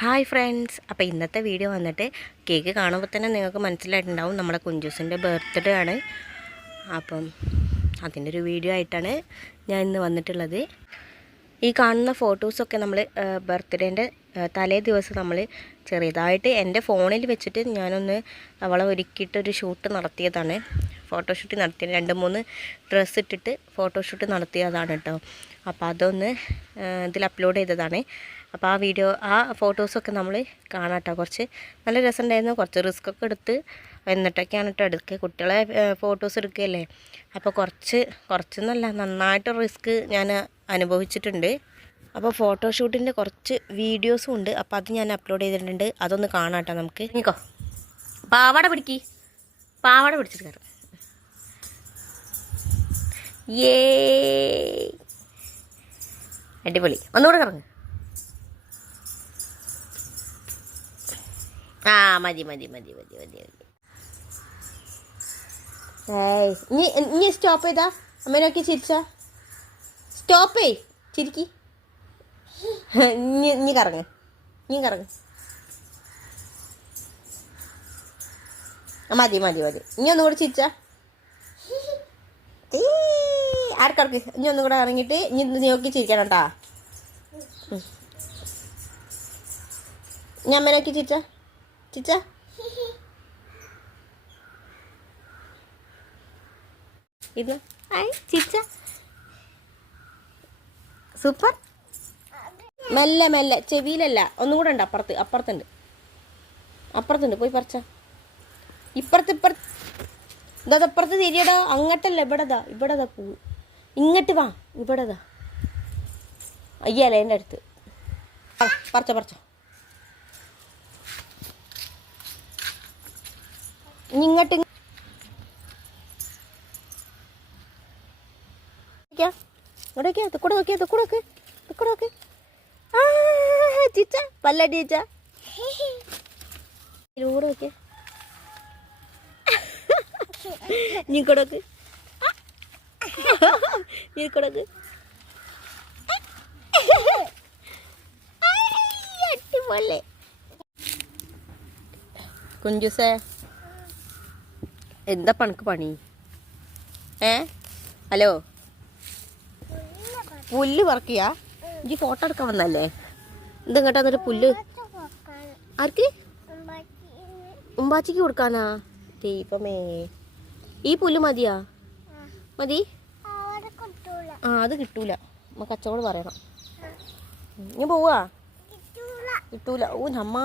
Hi friends, അപ്പോൾ ഇന്നത്തെ video വന്നിട്ട് കേക്ക് കാണുമ്പോൾ തന്നെ നിങ്ങൾക്ക് മനസ്സിലായിട്ടുണ്ടാവും നമ്മുടെ കുഞ്ചൂസിൻ്റെ ബർത്ത്ഡേ ആണ്. അപ്പം അതിൻ്റെ ഒരു വീഡിയോ ആയിട്ടാണ് ഞാൻ ഇന്ന് വന്നിട്ടുള്ളത്. ഈ കാണുന്ന ഫോട്ടോസൊക്കെ നമ്മൾ ബർത്ത്ഡേൻ്റെ തലേ ദിവസം നമ്മൾ ചെറിയതായിട്ട് എൻ്റെ ഫോണിൽ വെച്ചിട്ട് ഞാനൊന്ന് അവളെ ഒരുക്കിയിട്ടൊരു ഷൂട്ട് നടത്തിയതാണ്. ഫോട്ടോഷൂട്ട് നടത്തിയത് 2-3 ഡ്രസ്സ് ഇട്ടിട്ട് ഫോട്ടോഷൂട്ട് നടത്തിയതാണ് കേട്ടോ. അപ്പോൾ അതൊന്ന് ഇതിൽ അപ്ലോഡ് ചെയ്തതാണ്. അപ്പോൾ ആ വീഡിയോ ആ ഫോട്ടോസൊക്കെ നമ്മൾ കാണാം കേട്ടോ. കുറച്ച് നല്ല രസമുണ്ടായിരുന്നു. കുറച്ച് റിസ്ക്കൊക്കെ എടുത്ത് എന്നിട്ടൊക്കെയാണ് കേട്ടോ എടുക്കുക. കുട്ടികളെ ഫോട്ടോസ് എടുക്കുകയല്ലേ, അപ്പോൾ കുറച്ചൊന്നുമല്ല, നന്നായിട്ട് റിസ്ക് ഞാൻ അനുഭവിച്ചിട്ടുണ്ട്. അപ്പോൾ ഫോട്ടോഷൂട്ടിൻ്റെ കുറച്ച് വീഡിയോസും ഉണ്ട്. അപ്പോൾ അത് ഞാൻ അപ്ലോഡ് ചെയ്തിട്ടുണ്ട്. അതൊന്ന് കാണാം കേട്ടോ. നമുക്ക് നിൽക്കോ, പാവാട പിടിച്ചിട്ട് കയറും. അടിപൊളി, ഒന്നുകൂടെ കറങ്ങ്. ആ മതി. ഏയ് ഇനി സ്റ്റോപ്പ് ചെയ്താ അമ്മേനൊക്കെ ചിരിച്ചാ സ്റ്റോപ്പ് ചിരിക്കി. ഇനി കറങ്ങ്. മതി. ഇനി ഒന്നുകൂടെ ചിരിച്ചാ. ആർക്കടക്ക് ഇനി ഒന്നും കൂടെ ഇറങ്ങിയിട്ട് ഇനി നോക്കി ചിരിക്കണം കേട്ടാ. ഞാൻ അമ്മേനൊക്കെ ചിരിച്ചാ ഇത് ചിരിച്ച സൂപ്പർ. മെല്ലെ ചെവിയിലല്ല, ഒന്നും കൂടെ ഉണ്ട്. അപ്പുറത്തുണ്ട് പോയി പറിച്ച. ഇപ്പുറത്ത് തിരിയടാ. അങ്ങോട്ടല്ല, ഇവിടെതാ പൂ. ഇങ്ങോട്ട് വാ, ഇവിടെതാ. അയ്യല്ലേ എൻ്റെ അടുത്ത്. പറിച്ച ഇങ്ങോട്ട് നോക്കിയാ. ചിച്ച പല്ലടി ചിച്ച ഇതിലൂടെ നോക്കിയ. നീ കൊടുക്ക്. അടിപൊളി കുഞ്ചൂസേ, എന്താ പണക്ക് പണി? ഹലോ, പുല്ല് പറക്കിയാ? ഈ ഫോട്ടോ എടുക്കാൻ വന്നല്ലേ? എന്തെങ്ങട്ടാ എന്നിട്ട് പുല്ല്? ആർക്ക്? ഉമ്പാച്ചിക്ക് കൊടുക്കാനാ? ദൈവമേ, ഈ പുല്ല് മതിയാ? മതി. അത് കിട്ടൂല. നമുക്ക് അച്ചോട് പറയണം. ഞാൻ പോവാ. കിട്ടൂല. ഓ നമ്മ.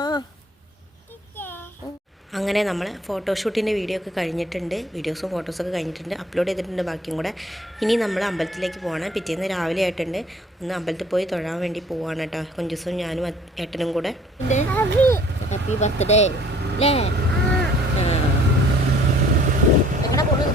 അങ്ങനെ നമ്മൾ ഫോട്ടോഷൂട്ടിൻ്റെ വീഡിയോ ഒക്കെ കഴിഞ്ഞിട്ടുണ്ട്. വീഡിയോസും ഫോട്ടോസൊക്കെ കഴിഞ്ഞിട്ടുണ്ട്, അപ്ലോഡ് ചെയ്തിട്ടുണ്ട് ബാക്കിയും കൂടെ. ഇനി നമ്മൾ അമ്പലത്തിലേക്ക് പോകണം. പിറ്റേന്ന് രാവിലെ ആയിട്ടുണ്ട്. ഒന്ന് അമ്പലത്തിൽ പോയി തൊഴാൻ വേണ്ടി പോവാണ് കേട്ടോ. കുഞ്ചൂസും ഞാനും ഏട്ടനും കൂടെ. ഹാപ്പി ബർത്ത്ഡേ അല്ലേ? എങ്ങനെ പോണു?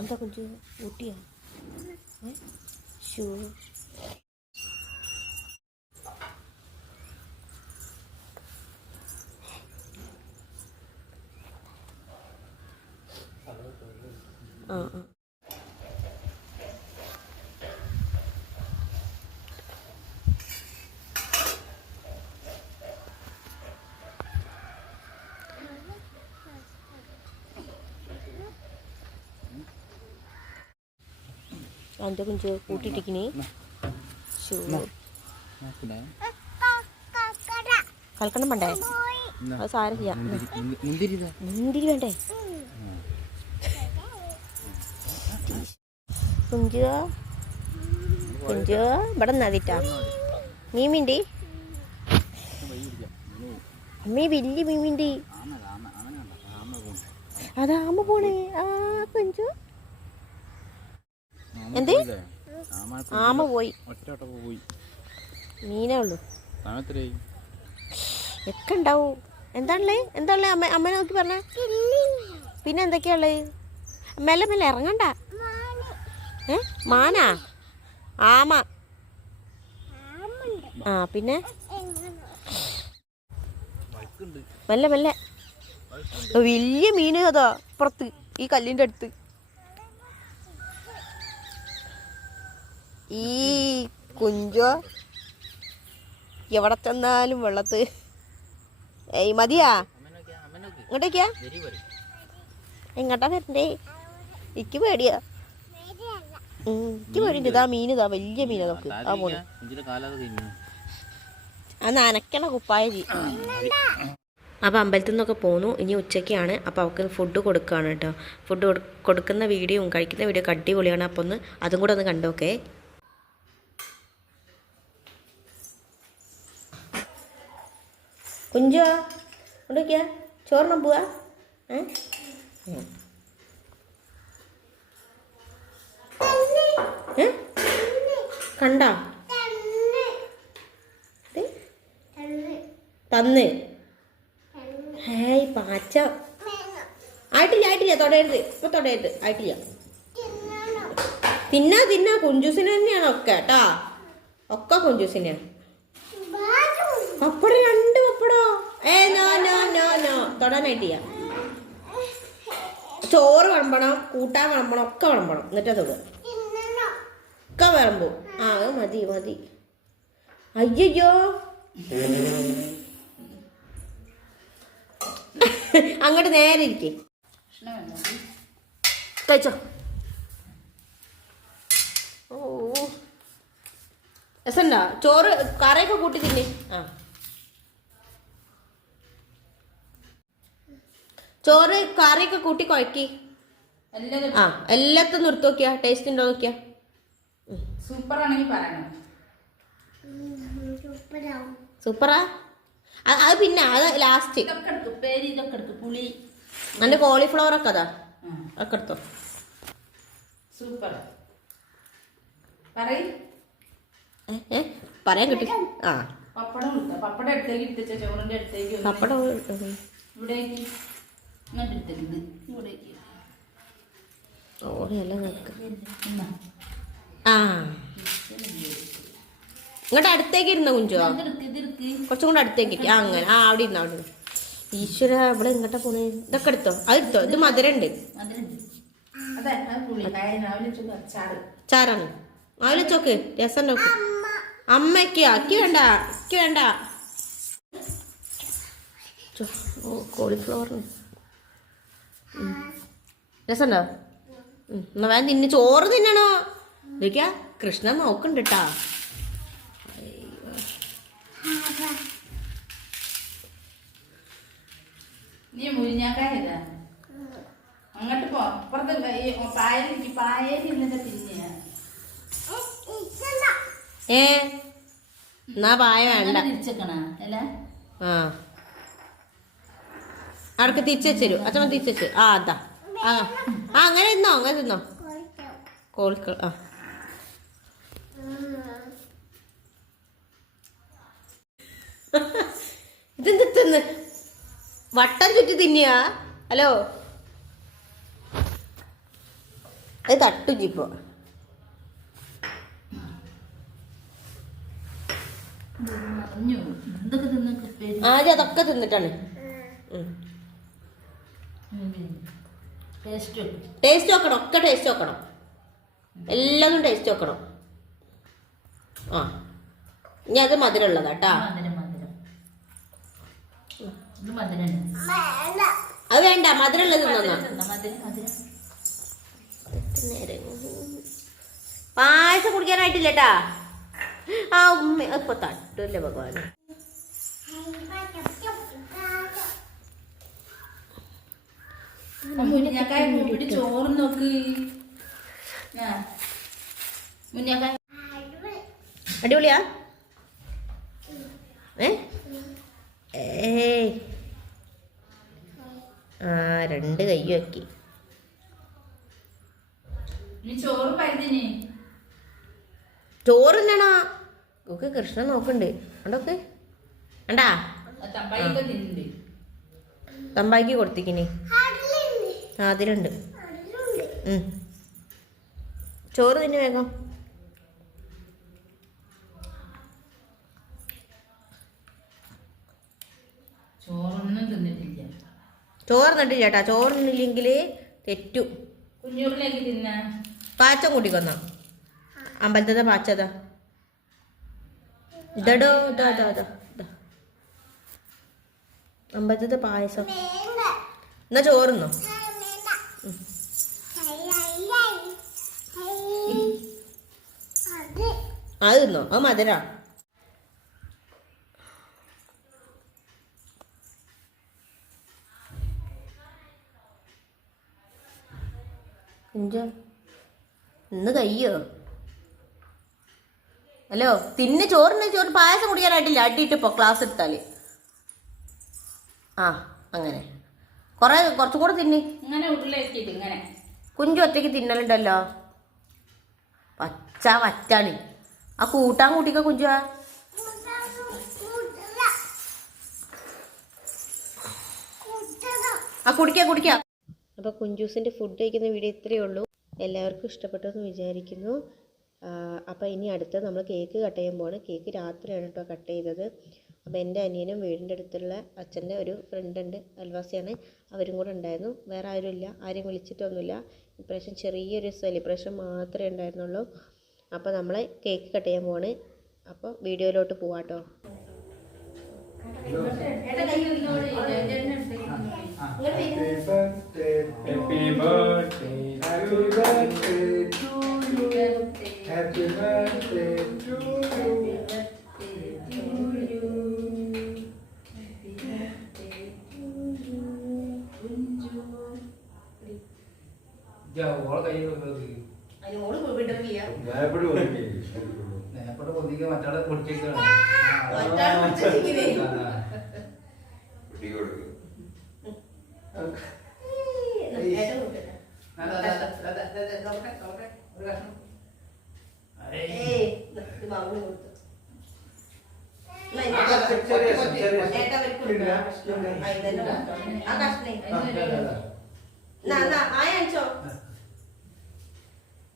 എന്താ കുഞ്ചു ഊട്ടിയാ? ഷൂ ആ അതിൻ്റെ കുഞ്ചു കൂട്ടിയിട്ടിക്കണേ. കൽക്കണം വേണ്ടേ? അത് സാരമില്ല. മുന്തിരി വേണ്ടേ? കുഞ്ചുവോ ഇവിടെ നിന്നാതിട്ടാ മീമിൻ്റെ അമ്മേ വലിയ മീമിൻ്റെ അതാമ പോണേ. ആ കുഞ്ചു എന്ത് ആമ പോയി. മീനേ ഉള്ളൂ ഒക്കെ ഉണ്ടാവും. എന്താണല്ലേ അമ്മ നോക്കി പറഞ്ഞ. പിന്നെ എന്തൊക്കെയാ മെല്ലെ മെല്ലെ ഇറങ്ങണ്ട. മാനാ ആമ. ആ പിന്നെ മെല്ലെ മെല്ലെ. വലിയ മീന് അതാ പുറത്ത് ഈ കല്ലിൻ്റെ അടുത്ത്. ഈ കുഞ്ചോ എവിടെ ചെന്നാലും വെള്ളത്ത്. ഏയ് മതിയാ ഇങ്ങോട്ടേക്കാ എങ്ങോട്ടാ വരണ്ടേ? എനിക്ക് പേടിയാ. എനിക്ക് പേടിയുണ്ട്. ഇതാ മീനിതാ വലിയ മീനാ നോക്ക്. ആ പോണു ആ നനക്കണ കുപ്പായ. അപ്പോൾ അമ്പലത്തിൽ നിന്നൊക്കെ പോന്നു. ഇനി ഉച്ചയ്ക്കാണ്. അപ്പോൾ അവൾക്ക് ഫുഡ് കൊടുക്കുകയാണ് കേട്ടോ. ഫുഡ് കൊടുക്കുന്ന വീഡിയോയും കഴിക്കുന്ന വീഡിയോ ഒക്കെ അടിപൊളിയാണ്. അപ്പോൾ ഒന്ന് അതും കൂടെ ഒന്ന് കണ്ടോക്കെ. കുഞ്ചോ കൊണ്ടൊക്കെയാ ചോറിനാൻ പോവാ. കണ്ട തന്ന്. ഹേയ് പാച്ച ആയിട്ടില്ല തൊടരുത്. ഇപ്പൊ തൊടരുത്. ആയിട്ടില്ല. തിന്നാ കുഞ്ചൂസിന് തന്നെയാണ് ഒക്കെ കേട്ടാ. ഒക്കെ കുഞ്ചൂസിനാ. പപ്പടം 2 പപ്പടോ. നോ തൊടാനായിട്ടില്ല. ചോറ് വിളമ്പണം, കൂട്ടാൻ വിളമ്പണം, ഒക്കെ വിളമ്പണം. എന്നിട്ടാ തൊടുക. ഒക്കെ വിളമ്പോ. ആ മതി. അയ്യോ അങ്ങോട്ട് നേരെ ഇരിക്കേ. കഴിച്ചോ. ഓ രസണ്ടാ. ചോറ് കറിയൊക്കെ കൂട്ടി തിന്നെ. ചോറ് കറിയൊക്കെ കൂട്ടി കുഴക്കി. എല്ലാത്തും നിർത്തി നോക്കിയാ ടേസ്റ്റ് ഉണ്ടോ നോക്കിയാ. സൂപ്പറാ. അത് പിന്നെ അത് ലാസ്റ്റ്. നല്ല കോളിഫ്ലവർ ഒക്കെ അതാ ഒക്കെ എടുത്തോ. പറയാൻ കിട്ടി. ആ പപ്പടം ഓരെല്ലാം ആ ഇങ്ങോട്ട് അടുത്തേക്ക് ഇരുന്ന കുഞ്ചോ. കുറച്ചും കൂടെ അടുത്തേക്ക്. അങ്ങനെ അവിടെ ഇരുന്ന. ഈശ്വര ഇവിടെ ഇങ്ങോട്ടാ പോണേ. ഇതൊക്കെ എടുത്തോ. അതെടുത്തോ. ഇത് മധുരണ്ട്. ചാറാണ്. അവലെ ചോക്ക് രസം നോക്ക്. അമ്മയ്ക്ക് അക്കി വേണ്ട. കോളിഫ്ലവറിന് രസമുണ്ടോ? എന്നാ വേഗം തിന്ന്. ചോറ് തിന്നണോ? ഇതൊക്കെയാ കൃഷ്ണൻ നോക്കണ്ട് കേട്ടാ. നീ മുരിഞ്ഞാക്കായല്ല അങ്ങോട്ട് പോ. അപ്പുറത്ത് പായലിരുന്നിട്ട് തിന്നിയ. എന്നാ പായ വേണ്ട. തിരിച്ചേക്കണ അല്ല. ആ അവിടക്ക് തിരിച്ചു അച്ഛമ്മ തിരിച്ചു. അതാ അങ്ങനെ തിന്നോ. കോഴിക്കൾ. ഇതെന്ത് തിന്ന് വട്ടം ചുറ്റി തിന്നിയ. ഹലോ അത് തട്ടു ജിപ്പോ. ആദ്യം അതൊക്കെ തിന്നിട്ടാണ്. ടേസ്റ്റ് നോക്കണം, ഒക്കെ ടേസ്റ്റ് നോക്കണം, എല്ലാതും ടേസ്റ്റ് നോക്കണം. ആ ഇനി അത് മധുരമുള്ളതാ കേട്ടാ. അത് വേണ്ട, മധുരമുള്ളത് പായസം കുടിക്കാനായിട്ടില്ലേട്ടാ. ആ ഉമ്മ ഇപ്പൊ തട്ടില്ല ഭഗവാൻ. ചോറ് നോക്ക്. അടിപൊളിയാ. ഏയ് ആ 2 കൈ വെക്കി. ചോറ് പരുതിന് ചോറ് തന്നെയാണോ? ഒക്കെ കൃഷ്ണൻ നോക്കണ്ട് കണ്ടോക്ക് കണ്ടാ. തമ്പാക്കി കൊടുത്തിക്കിനി. അതിലുണ്ട്. ചോറ് തന്നെ വേഗം. ചോറൊന്നും തിന്നിട്ടില്ല. ചോറ് തിന്നിട്ടില്ല ചേട്ടാ. ചോറ് തിന്നില്ലെങ്കിൽ തെറ്റും. കുഞ്ഞൂറിലേക്ക് തിന്നാ പാച്ചം കൂട്ടിക്കൊന്നോ. അമ്പലത്തെ പാച്ചതാ ഇതടോ. ഇതാ അമ്പലത്തെ പായസം. എന്നാ ചോറുന്നോ. അത് തിന്നോ, അത് മധുര. ഇന്ന് കയ്യോ. ഹലോ തിന്ന് ചോറ് പായസം കുടിക്കാനായിട്ടില്ല. അടിയിട്ടിപ്പോ ക്ലാസ് എടുത്താല്. ആ അങ്ങനെ കുറച്ചും കൂടെ തിന്നി. ഇങ്ങനെ ഉരുളേറ്റിട്ട് ഇങ്ങനെ കുഞ്ചു ഒറ്റയ്ക്ക് തിന്നലുണ്ടല്ലോ. വറ്റാണ് ആ കൂട്ടാൻ കൂട്ടിക്ക കുഞ്ചു. ആ കുടിക്ക. അപ്പോൾ കുഞ്ചൂസിൻ്റെ ഫുഡ് കഴിക്കുന്ന വീഡിയോ ഇത്രയേ ഉള്ളൂ. എല്ലാവർക്കും ഇഷ്ടപ്പെട്ടെന്ന് വിചാരിക്കുന്നു. അപ്പോൾ ഇനി അടുത്ത് നമ്മൾ കേക്ക് കട്ട് ചെയ്യാൻ പോവാണ്. കേക്ക് രാത്രിയാണ് കേട്ടോ കട്ട് ചെയ്തത്. അപ്പോൾ എൻ്റെ അനിയനും വീടിൻ്റെ അടുത്തുള്ള അച്ഛൻ്റെ ഒരു ഫ്രണ്ടുണ്ട്, അയൽവാസിയാണ്, അവരും കൂടെ ഉണ്ടായിരുന്നു. വേറെ ആരുമില്ല, ആരെയും വിളിച്ചിട്ടൊന്നുമില്ല. ഇപ്രാവശ്യം ചെറിയൊരു സെലിബ്രേഷൻ മാത്രമേ ഉണ്ടായിരുന്നുള്ളൂ. അപ്പോൾ നമ്മൾ കേക്ക് കട്ട് ചെയ്യാൻ പോവാണ്. അപ്പോൾ വീഡിയോയിലോട്ട് പോവാട്ടോ. Happy birthday to you. Happy birthday to you. ഓളെ കൈ നേപ്പോട്ട് പൊതിക്ക് മറ്റാളെ പൊടിച്ചേക്കാണ്. Happy birthday to you. Happy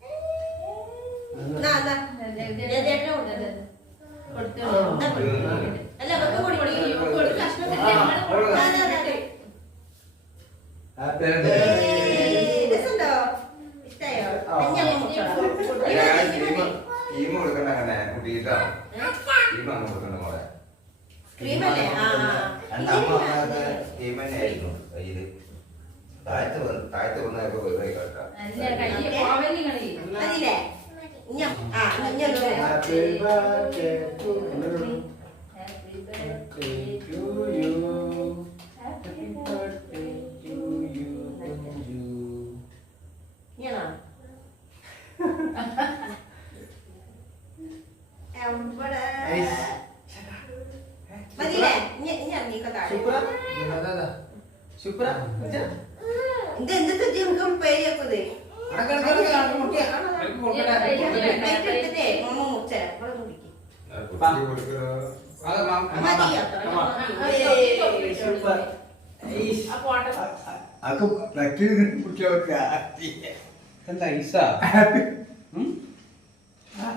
birthday to you. Happy birthday to you. Aku lagi berjaya. Kan tak isah.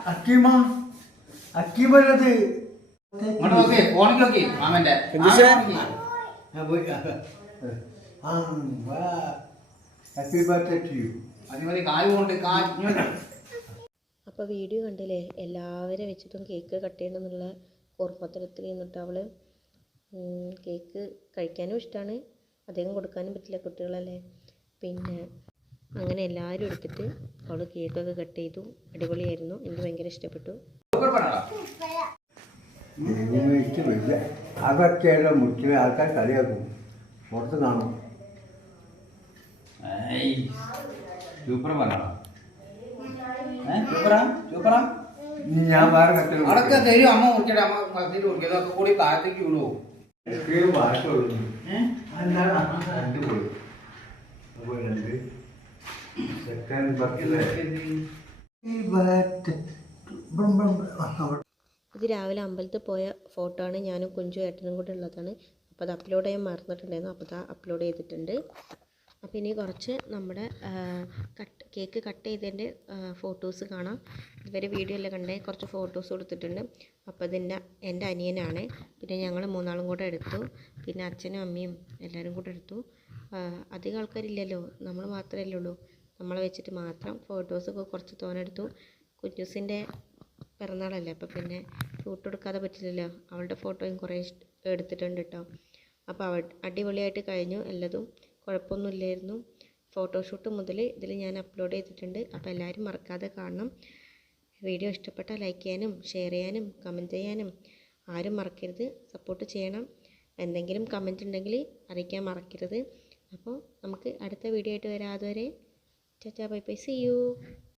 Akima berada. Mana okey, warning okey, Amanda. Wah. Happy birthday to you. മതി മതി കായ് കൊണ്ട് കായ്. അപ്പോൾ video കണ്ടില്ലേ, എല്ലാവരും വെച്ചിട്ടും cake cut ചെയ്യണമെന്നുള്ള ഓർമ്മത്തരത്തിൽ നിന്നിട്ട് അവൾ കേക്ക് കഴിക്കാനും ഇഷ്ടമാണ്, അധികം കൊടുക്കാനും പറ്റില്ല, കുട്ടികളല്ലേ. പിന്നെ അങ്ങനെ എല്ലാവരും എടുത്തിട്ട് അവൾ കേക്കൊക്കെ കട്ട് ചെയ്തു. അടിപൊളിയായിരുന്നു, എനിക്ക് ഭയങ്കര ഇഷ്ടപ്പെട്ടു. എനിക്ക് വലിയ അതൊക്കെയുള്ള മുറ്റിലെ ആൾക്കാർ കളിയാക്കും, പുറത്ത് കാണും. സൂപ്പർ പറയണം. സൂപ്പറാ സൂപ്പറാ. ഇനി ഞാൻ വേറെ കത്തിൽ അടക്ക തരും, അമ്മ മുറിക്കട്ടെ, അമ്മ മറന്നിട്ട് കൊടുക്കുക. ഇതൊക്കെ കൂടി താഴത്തേക്ക് വിടുവോ? എപ്പോഴും വാക്കുള്ളൂ. എന്താണ് അടിപൊളി. അപ്പോൾ രണ്ട് സെക്കൻഡ് ബർത്ത്ഡേ. ഇത് രാവിലെ അമ്പലത്തിൽ പോയ ഫോട്ടോ ആണ്, ഞാനും കുഞ്ചു ഏട്ടനും കൂടെ ഉള്ളതാണ്. അപ്പോൾ അത് അപ്ലോഡ് ചെയ്യാൻ മറന്നിട്ടുണ്ടായിരുന്നു, അപ്പോൾ അത് അപ്ലോഡ് ചെയ്തിട്ടുണ്ട്. അപ്പോൾ ഇനി കുറച്ച് നമ്മുടെ കേക്ക് കട്ട് ചെയ്തതിൻ്റെ ഫോട്ടോസ് കാണാം. ഇതുവരെ വീഡിയോ എല്ലാം കണ്ടേ, കുറച്ച് ഫോട്ടോസ് കൊടുത്തിട്ടുണ്ട്. അപ്പോൾ ഇതിൻ്റെ എൻ്റെ അനിയനാണ്, പിന്നെ ഞങ്ങൾ മൂന്നാളും കൂടെ എടുത്തു, പിന്നെ അച്ഛനും അമ്മയും എല്ലാവരും കൂടെ എടുത്തു. അധികം ആൾക്കാരില്ലല്ലോ, നമ്മൾ മാത്രമല്ലേ ഉള്ളൂ, നമ്മളെ വെച്ചിട്ട് മാത്രം ഫോട്ടോസൊക്കെ കുറച്ച് തോനെടുത്തു. കുഞ്ഞൂസിൻ്റെ പിറന്നാളല്ലേ, അപ്പോൾ പിന്നെ ഷൂട്ട് എടുക്കാതെ പറ്റില്ലല്ലോ, അവളുടെ ഫോട്ടോയും കുറേ എടുത്തിട്ടുണ്ട് കേട്ടോ. അപ്പോൾ അടിപൊളിയായിട്ട് കഴിഞ്ഞു, എല്ലതും കുഴപ്പമൊന്നുമില്ലായിരുന്നു. ഫോട്ടോഷൂട്ട് മുതൽ ഇതിൽ ഞാൻ അപ്ലോഡ് ചെയ്തിട്ടുണ്ട്, അപ്പോൾ എല്ലാവരും മറക്കാതെ കാണണം. വീഡിയോ ഇഷ്ടപ്പെട്ടാൽ ലൈക്ക് ചെയ്യാനും ഷെയർ ചെയ്യാനും കമൻറ്റ് ചെയ്യാനും ആരും മറക്കരുത്, സപ്പോർട്ട് ചെയ്യണം. എന്തെങ്കിലും കമൻറ്റ് ഉണ്ടെങ്കിൽ അറിയിക്കാൻ മറക്കരുത്. അപ്പോൾ നമുക്ക് അടുത്ത വീഡിയോ ആയിട്ട് വരാം. അതുവരെ tata bye bye, see U.